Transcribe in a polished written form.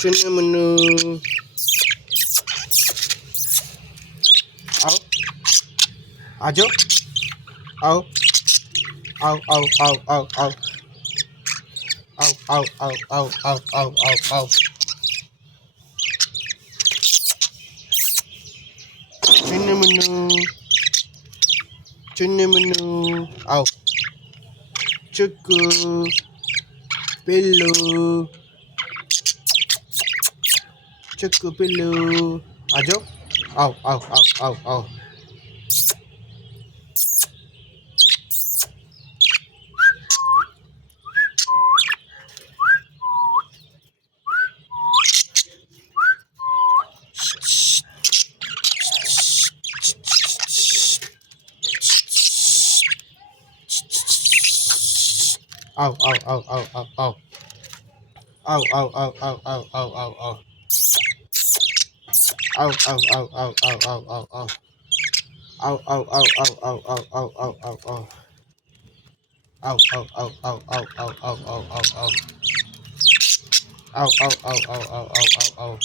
chunnu munnu. आओ आ जाओ आओ आओ आओ आओ आओ आओ आओ आओ आओ आओ आओ आओ आओ आओ chunnu munnu आओ चुक्कू पिल्लू चुक्कू पिल्लू आ जाओ आओ आओ आओ आओ आओ आओ आओ आओ आओ आओ आओ आओ आओ आओ आओ आओ आओ आओ आओ Ow, ow, ow, ow, ow, ow, ow, ow. Ow, ow, ow, ow, ow, ow, ow, ow, ow, ow. Ow, ow, ow, ow, ow, ow, ow, ow, ow, ow. Ow, ow, ow, ow, ow, ow, ow, ow.